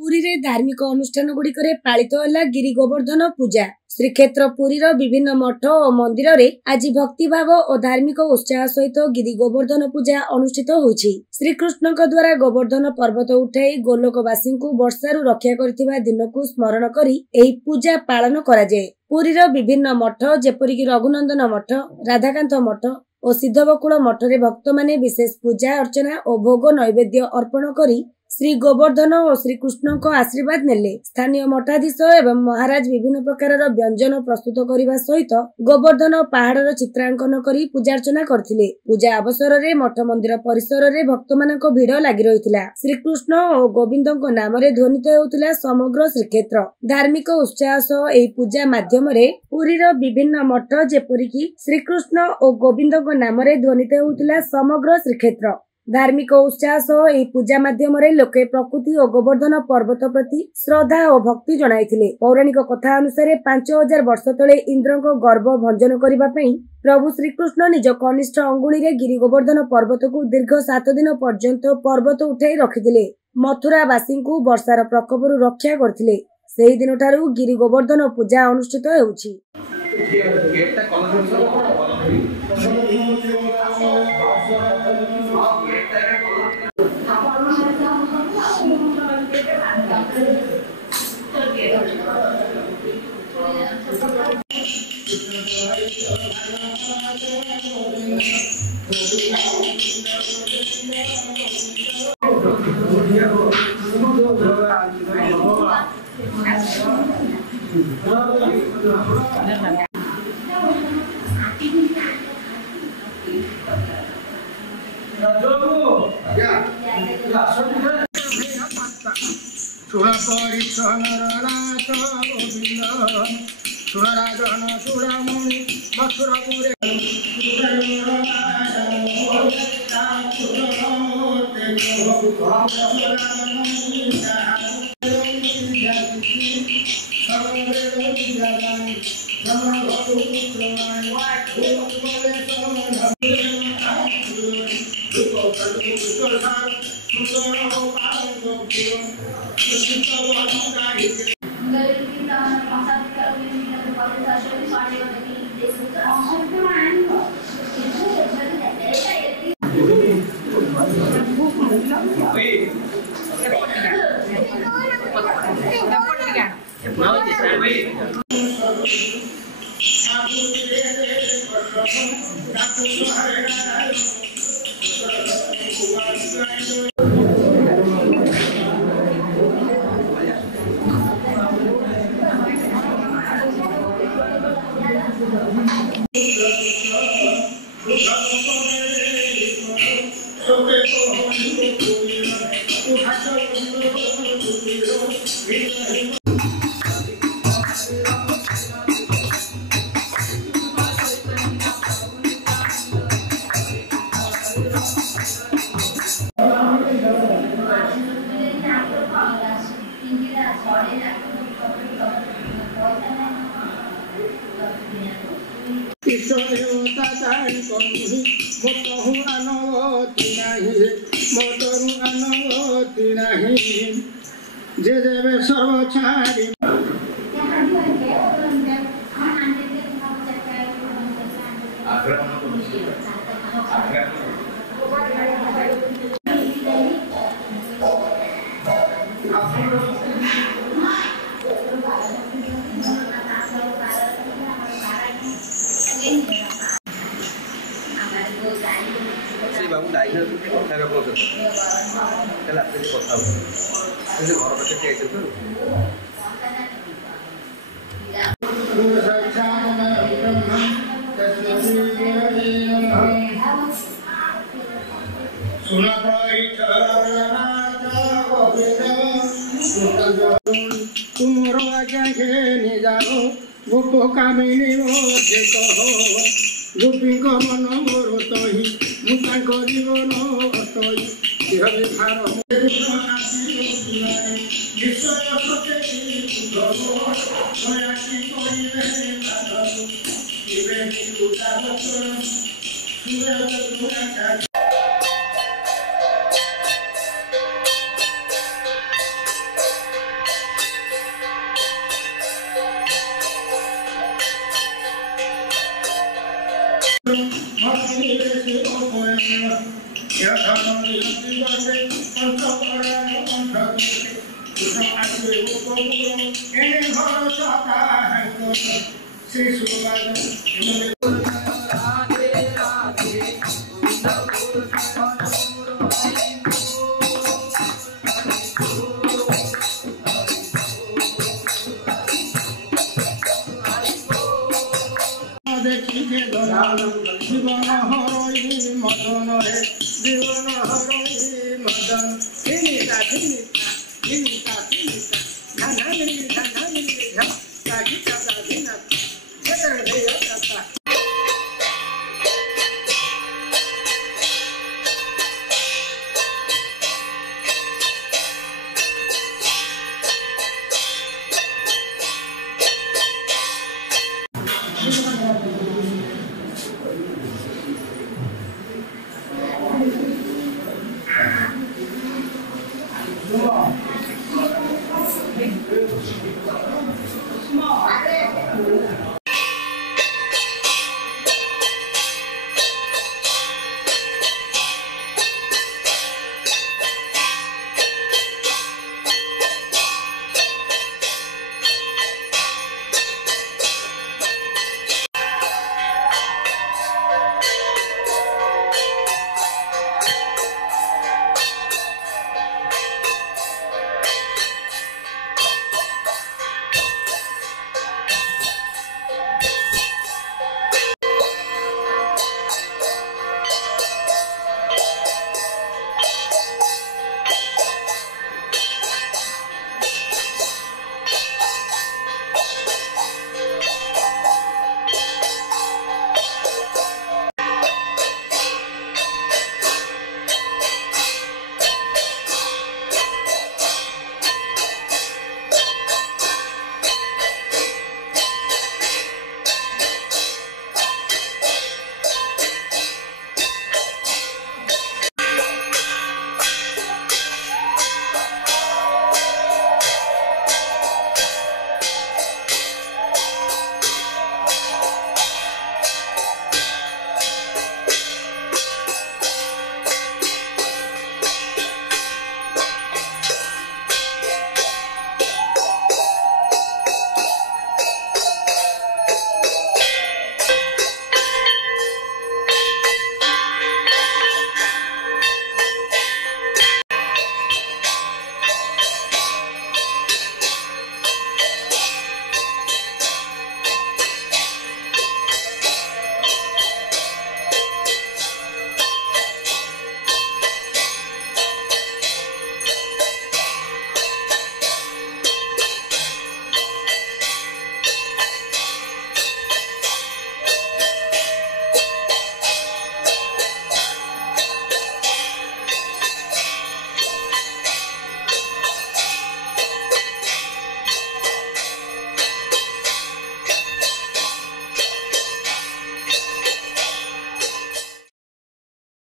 पुरी रे धार्मिक अनुष्ठान गुड़िकरे पालित होला गिरी गोवर्धन पूजा। श्रीक्षेत्र पुरीर विभिन्न मठ और मंदिर रे आज भक्तिभाव और धार्मिक उत्साह सहित गिरी गोवर्धन पूजा अनुष्ठित होइछि। श्रीकृष्ण द्वारा गोवर्धन पर्वत उठाई गोलोकवासी को वर्षारू रक्षा करथिबा दिनकू स्मरण करी एही पूजा पालन करा जाय। पुरीर विभिन्न मठ जेपरिक रघुनंदन मठ, राधाकांत मठ और सिद्धवकुल मठ रे भक्त माने विशेष पूजा अर्चना और भोग नैवेद्य अर्पण करी श्री गोवर्धन और श्रीकृष्ण को आशीर्वाद नेले। स्थानीय मठाधीश एवं महाराज विभिन्न प्रकार व्यंजन प्रस्तुत करने सहित गोवर्धन पहाड़ चित्रांकन करी पूजार्चना करथिले। पूजा अवसर रे मठ मंदिर परिसर रे भक्त मानक भीड़ लागि रहिथिला। श्रीकृष्ण और गोविंदक नाम रे ध्वनित हेउथिला समग्र श्रीक्षेत्र। धार्मिक उत्साह सह एही पूजा माध्यम रे पुरीर विभिन्न मठ जेपरिक श्रीकृष्ण और गोविंदक नाम रे ध्वनित हेउथिला समग्र श्रीक्षेत्र। धार्मिक उत्साह सह एही पूजा माध्यम रे लोके प्रकृति और गोवर्धन पर्वत प्रति श्रद्धा और भक्ति जणाइथिले। पौराणिक कथा अनुसार 5000 वर्ष तले इंद्रक गर्भ भंजन करिबा पई प्रभु श्रीकृष्ण निज कनिष्ठ अंगुली रे गिरी गोवर्धन पर्वत को दीर्घ 7 दिन पर्यंत पर्वत उठाई रखिथिले। मथुरावासी को वर्षार प्रकोपरू रक्षा करथिले। सेही दिन ठारू गिरी गोवर्धन पूजा अनुष्ठित हेउछि।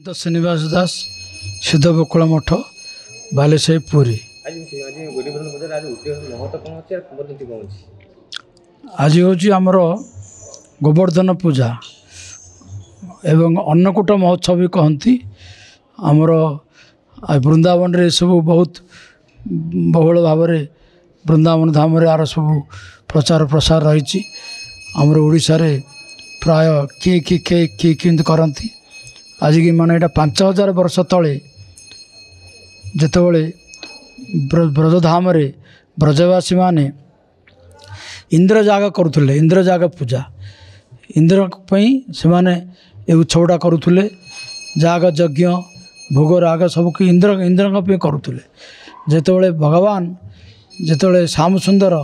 श्रीनिवास दास सिद्ध बकुल मठ बालेसाही पुरी। आज हूँ आमर गोवर्धन पूजा एवं अन्नकूट महोत्सव भी कहती। आमर वृंदावन रे सब बहुत बहुल भाव में वृंदावन धाम रे आर सब प्रचार प्रसार रही। आमर ओडिशा रे प्राय किए करती। आज की माने यहाँ 5000 वर्ष तले जितेबले ब्रजधाम रे ब्रजवासी माने इंद्रजाग करुले। इंद्रजाग पूजा इंद्र से माने ये उत्सवटा करुले। जाग यज्ञ भोग राग सबको इंद्र करुले। जितेबले भगवान जितेबले श्याम सुंदर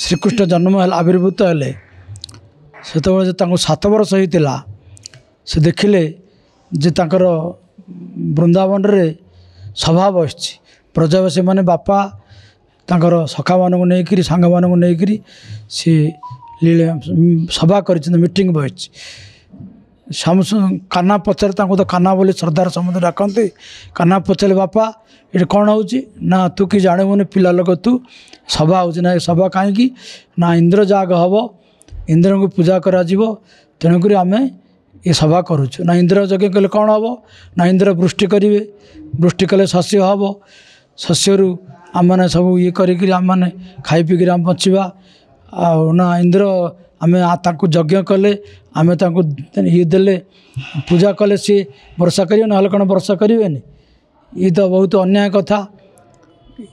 श्रीकृष्ण जन्म आविर्भूत हेले से 7 वर्ष होता से देखिले जे तांकर वृंदावन रे सभा बसछि। ब्रजवासी माने बापा तांकर सखा मानू नहीं सांग मानू नहीं सी लीले सभा कर मीटिंग बसछि। श्याम काना पचारे तो काना बोली श्रद्धार समझ डाकती। काना पचारे बापा ये कौन हो ना तू कि जानबुनि पिला लोक तू सभा हो ना सभा कहीं ना इंद्र जाग हम इंद्र को पूजा करा तेणुक आम ये सभा करुचु। ना इंद्र यज्ञ कले कौन हम ना इंद्र वृष्टि करेंगे। वृष्टि कले शस्य हम शस्यरु आम मैंने सब ये करें खाई पीक आम बचवा ना इंद्र आम ताकू यज्ञ कले आम ये देले पूजा कले सी वर्षा करें ना कौन वर्षा करें ये तो बहुत अन्याय कथा।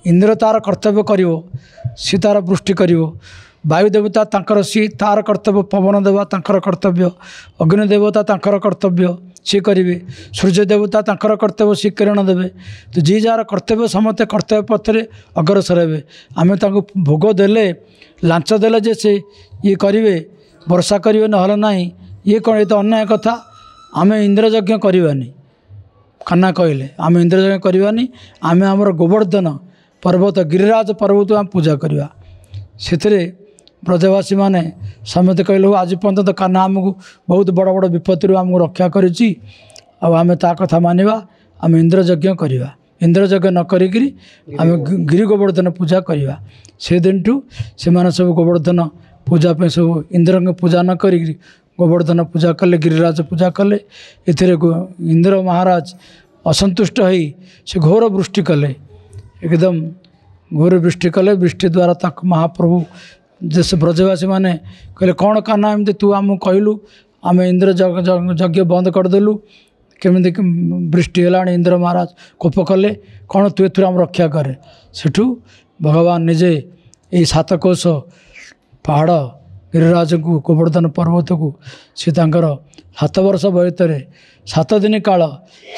इंद्र तार कर्तव्य करिवो सी तार वृष्टि करिवो वायु देवता तांकर सी तार कर्तव्य पवन देवता तांकर कर्तव्य अग्नि देवता तांकर कर्तव्य सी करेंगे सूर्य देवता तांकर कर्तव्य सी किरण देवे तो जी जार कर्तव्य समस्ते कर्तव्य पथरे अग्रसर हे आम भोग देले लांच देले जे से ये करेंगे वर्षा करेंगे ना ना ये कौन ये तो अन्याय कथा। आम इंद्र यज्ञ करवानी खाना कहले आम इंद्र यज्ञ करवानी आम आमर गोवर्धन पर्वत गिरिराज पर्वत आम पूजा करवा से ब्रजवासी मैंने समस्त कहलु आज पर्यटन काना आमको बहुत बड़ बड़ विपत्ति आमको रक्षा करें आम ता कथा मानिबा आम इंद्र यज्ञ करवा इंद्र यज्ञ न करी आम गिरी गोवर्धन पूजा करवा से दिन ठू से सब गोवर्धन पूजा पे सब इंद्र पूजा न करी गोवर्धन पूजा कले गिरिराज पूजा कले एथिरे इंद्र महाराज असंतुष्ट होई से घोर वृष्टि कले एकदम घोर वृष्टि कले वृष्टि द्वारा तक महाप्रभु जैसे ब्रजवासी मैंने कहले कौन काना एमती तू आम कहलु आम इंद्र यज्ञ बंद करदेलु केमी वृष्टि है इंद्र महाराज कोप कले कौन तू एथुर आम रक्षा करे सेठू भगवान निजे ये 7 कोश पहाड़ गिरिराज को गोवर्धन पर्वत को सी 7 वर्ष बयतर 7 दिन काल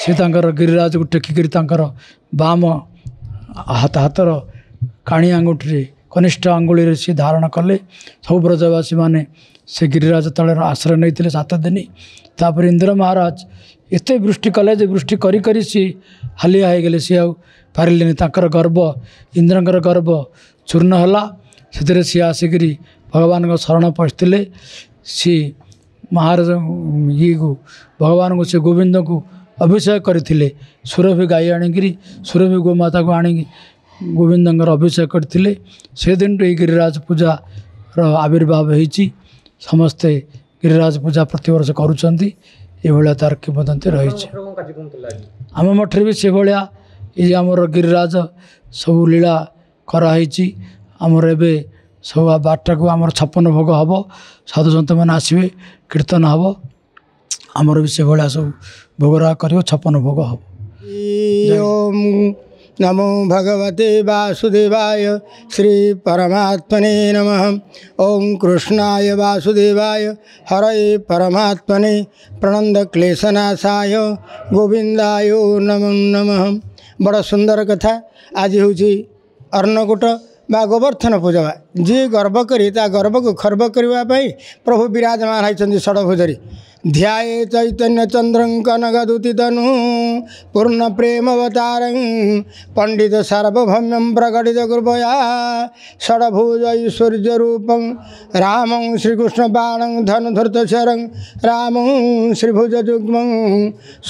सी गिरिराज को टेकिक बाम हाथर काणी आंगुठी कनिष्ठ आंगुली सी धारण कले सब ब्रजवासी मैंने से गिरिराज तले आश्रय नहीं 7 दिन तापर इंद्र महाराज एत वृष्टि कले वृष्टि करी करी सी हालिया हो गले सी पारे गर्व इंद्रंकर गर्व चूर्ण है से सी आसिक भगवान शरण पशुले सी महाराज ये को भगवान को से गोविंद को अभिषेक करते सुरभि गाई आणिकी सुरभि गोमाता को आଣିकी गोविंद अभिषेक करते से दिन ये गिरिराज पूजा आविर्भाव होती समस्ते गिरिराज पूजा प्रतिवर्ष करुँच तार किंवदंती रही आम मठे भी से भाया ये आमर गिरिराज सब लीला कराई आमर एवं सब 8टा को आमर 56 भोग हम साधु सन्त मैंने आसवे कीर्तन हम आमर भी से भाया सब भोगरा कर 56 भोग हम। ओम नमो भगवते वासुदेवाय श्री परमात्मने नमः। ओम कृष्णाय वासुदेवाय हरये परमात्मने प्रणंद क्लेशनाशाय गोविंदाय नमो नमः। बड़ा सुंदर कथा आज हूँ अर्णकूट बा गोवर्धन पूजा जी गर्व करी गर्व को खर्व करने प्रभु विराजमान होती षडभुजरी ध्याये चैतन्य चंद्रं कनकदुतितनु पूर्ण प्रेमवतारं पंडित सार्वभौम्यं प्रकटित कृपया षडभुज ऐश्वर्यरूपं रामं श्रीकृष्णपाणं धनुधृतशरं रामं श्रीभुजयुग्मं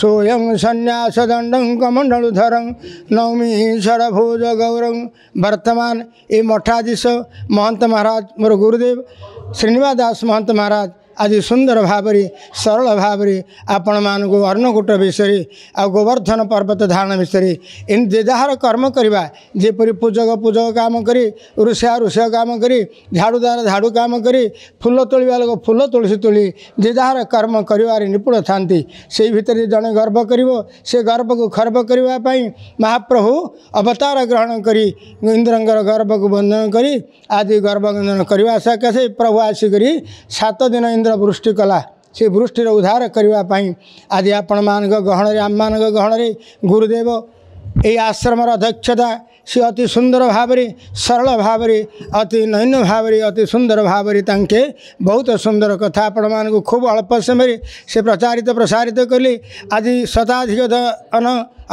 सोऽयं सन्न्यासदण्डं कमण्डलुधरं नौमि षडभुज गौरं। वर्तमान ये मठाधीश महंत महाराज मोर गुरुदेव श्रीनिवास दास महंत महाराज आज सुंदर भावरी सरल भावरी आपण मान को अर्णकूट विषय आ गोवर्धन पर्वत धारण विषय इन जे जार कर्म करवा जेपरी पूजक काम करी ऋषिया काम करी झाड़ूदार झाड़ू काम करी फूल तोड़ा लोक फूल तुलसी तोली जे जार कर्म कर निपुण था से भितर जड़े गर्व कर से गर्व को खर्व करने महाप्रभु अवतार ग्रहण करी इंद्रंकर गर्व को बंधन करी आदि गर्व बंधन करने सकाशे प्रभु आसिक 7 दिन इंद्र वृष्टि कला से वृष्टि उद्धार करने आज आपण मान गहण आम मान गहण गुरुदेव ये आश्रम अध्यक्षता सी अति सुंदर भाव सरल भाव अति नैन भाव अति सुंदर भाव तांके बहुत सुंदर कथा आपण मान खूब अल्प समय से प्रचारित प्रसारित कले आज शताधिक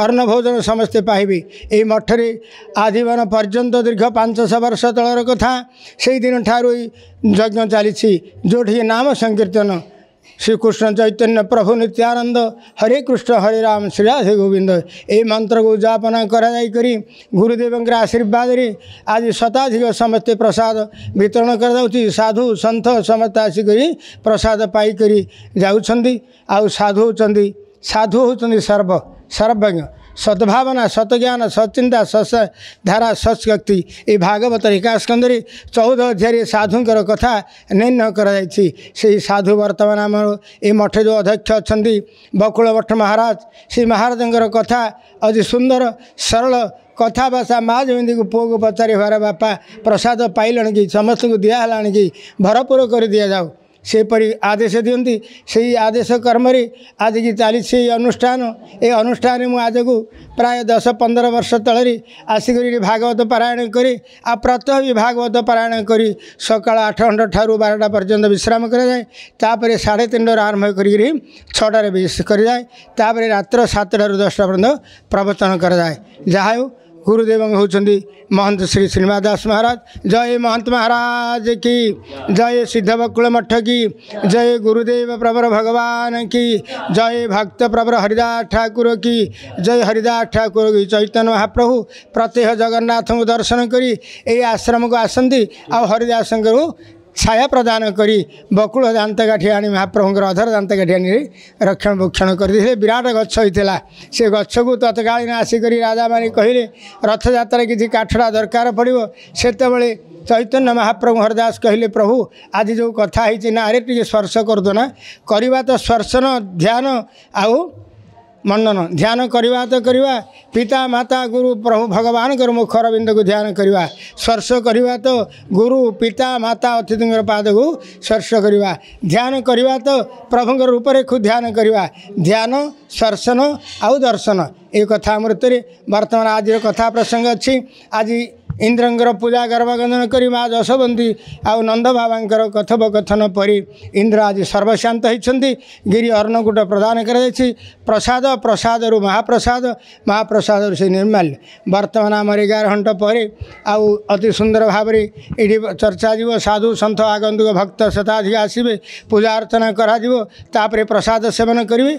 अन्न भोजन समस्ते पाइबे ये मठरे आजीवन पर्यंत दीर्घ 500 वर्ष तलर कथा से दिन ठारू यज्ञ चली जो नाम संकीर्तन श्री कृष्ण चैतन्य प्रभु नित्यानंद हरे कृष्ण हरे राम श्री राधे गोविंद ये मंत्र को उद्यापना करी गुरुदेव आशीर्वाद रे आज शताधिक समस्ते प्रसाद वितरण कर साधु सन्थ समस्त आसिक प्रसाद पाइक जाऊँच साधु होती सर्व सर्वज्ञ सद्भावना सतज्ञान सचिंता सधारा सत्शक्ति ये भागवत एकादश स्कंदरी 14 अध्याय साधुंकर कथा निर्णय कर साधु वर्तमान आम ये मठ जो अध्यक्ष अच्छा बकुल मठ महाराज श्री महाराजंकर कथा अति सुंदर सरल कथा भाषा माँ जमी को पुओ को पचारे घर बापा प्रसाद पाइल कि समस्त को दिहला कि भरपूर कर दि जाऊ सेपरी आदेश दिखती से आदेश कर्म आज की चली अनुष्ठान ये अनुष्ठान मुझे आज को प्राय 10-15 वर्ष तले आसिक भागवत पारायण करी आ प्रतः भी भागवत पारायण करी सका 8 घंटा ठारू 12टा पर्यंत विश्राम कराए तापर 3:30 आरंभ कर 6टार विशेष कर जाए तापर रात्र 7टारू 10टा पर्यंत प्रवचन कराए जहाँ हो गुरुदेव होती महंत श्री श्रीनिवास दास महाराज जय महंत महाराज की जय सिद्ध बकुल मठ की जय गुरुदेव प्रवर भगवान की जय भक्त प्रवर हरिदास ठाकुर की जय हरिदास ठाकुर की चैतन्य महाप्रभु प्रत्येक जगन्नाथ को दर्शन करी ये आश्रम को आसती आ हरिदास छाया प्रदान करी बकुल दांतकाठी आनी महाप्रभुंर अधर दांतकाठी आनी रक्षण भक्षण करते विराट गछ होता से गछ को तत्कालीन आसिक राजा मैंने कहले रथयात्रा किसी काठड़ा दरकार पड़ो से चैतन्य महाप्रभु हरदास कहले प्रभु आज जो कथा है ना अरे टे स्पर्श करदो ना करवा तो स्पर्शन ध्यान आउ मंडन ध्यान करवा तो करवा पिता माता गुरु प्रभु भगवान कर मुखरबिंद को ध्यान करवा स्पर्श करवा तो गुरु पिता माता अतिथि पाद को स्पर्श करवा ध्यान करवा तो प्रभुंर रूप रेखु ध्यान करवा ध्यान स्पर्शन आउ दर्शन ये कथा अमृत वर्तमान आज कथा प्रसंग अच्छी आज इंद्रंकर पूजा गर्भगंधन करी माँ जशवंती आउ नंद बाबांकर कथोपकथन परी इंद्र आज सर्वशांत होती गिरी अर्णकूट प्रदान कर प्रसाद प्रसाद रु महाप्रसाद महाप्रसाद से निर्माल्य वर्तमान आम 11 घंटा पर आउ अति सुंदर भाव ये चर्चा जीव साधु सन्थ आगंतुक भक्त शताधिक आसवे पूजा अर्चना करा प्रसाद सेवन करेंगे।